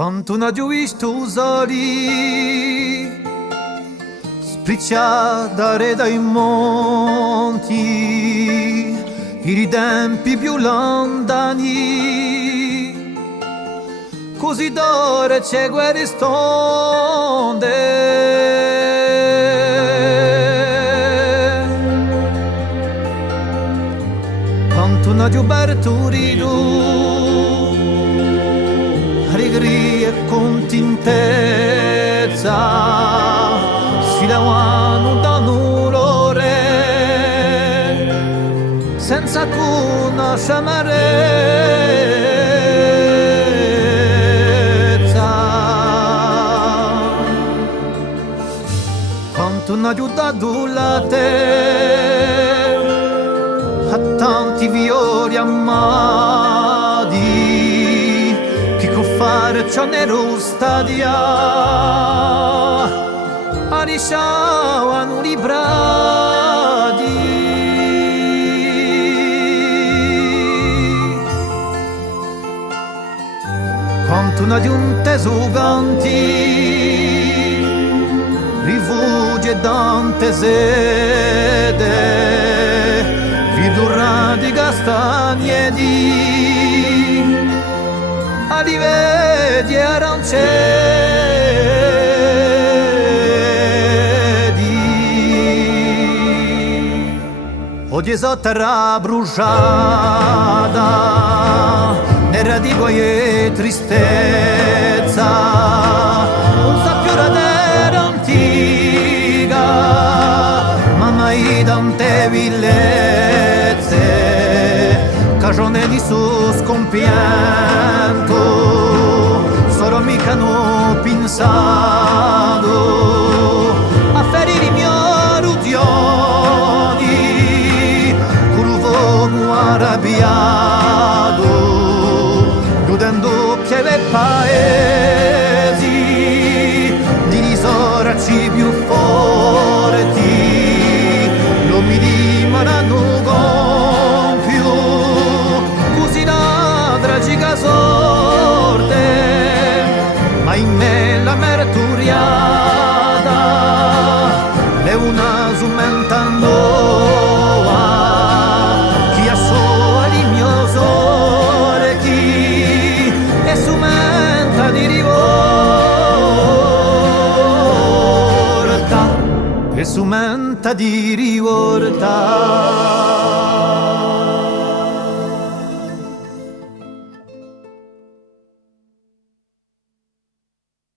Quanto una giusto soli spricciare dai monti i tempi più lontani, così d'ore c'è guerra stonde. Quanto una giuberturidu allegria e contentezza si lavano da nulore senza alcuna amarezza. Quanto una aiuta la te a tanti violi amati fare ciò nero stadia a risciavano i bradi. Quanto una giunta esuganti rifugia dante sede vidurra di castagneti li vedi arancedi. Oggi è terra bruciata, nera di gioia e tristezza, un sappiore terra antica, ma mai tante villezze, cagione di suo scompianto, solo mica hanno pensato a ferire i miei rudioni, con un fuoco arrabbiato, chiudendo pieve e paesi, di risorci più forti, non mi dimanano compiù, così la tragica sorte, ma in me la merturiata è una sumentando chi ha solo il mio sole, chi è sumenta di rivolta, è sumenta di rivolta.